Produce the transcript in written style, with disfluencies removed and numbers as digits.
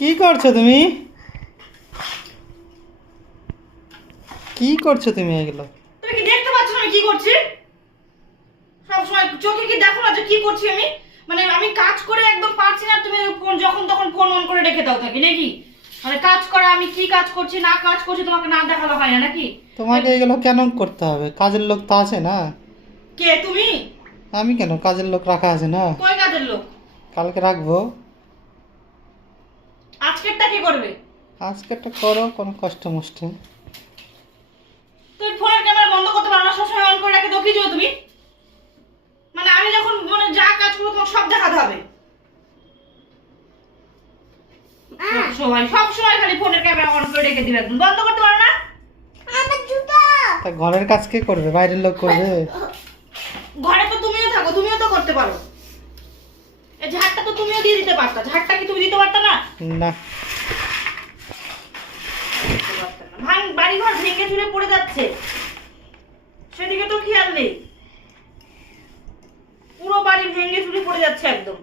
কি করছো তুমি? কি করছো তুমি এগুলো? তুমি কি দেখতে পাচ্ছ না আমি কি করছি? সব সময় চোখে কি দেখো না যে কি করছি আমি? মানে আমি কাজ করে একদম পারছি না, তুমি ফোন যখন তখন ফোন অন করে রেখে দাও নাকি নাকি? মানে কাজ করা, আমি কি কাজ করছি না কাজ করছি তোমাকে না দেখালো হয় না নাকি? তোমাকে এগুলো কেন করতে হবে? কাজের লোক তো আছে না? কে তুমি? আমি কেন, কাজের লোক রাখা আছে না? কয় কাজের লোক? কালকে রাখবো। আজকেরটা কি করবে? আজকে একটা করো, কোনো কষ্ট মষ্ট। তুমি ফোনের ক্যামেরা বন্ধ করতে পারো না, সবসময় অন করে রেখে দাও, কি তুমি? মানে আমি যখন মানে যা কাজ করবো তোমাকে সব দেখাতে হবে। সব সময় খালি ফোনের ক্যামেরা অন করে রেখে দিবে, একদম বন্ধ করতে পারো না? তা ঘরের কাজ কে করবে? বাইরের লোক করবে? ঘরে তো তুমিও থাকো, তুমিও তো করতে পারো। এই ঝাড়টা তো তুমিও দিয়ে দিতে পারতা, ঝাড়টা কি তুমি দিতে পারতা না? না। বাড়ি ঘর ভেঙে চুরে পড়ে যাচ্ছে, সেদিকে তো খেয়াল নেই। পুরো বাড়ি ভেঙে চুরে পড়ে যাচ্ছে একদম।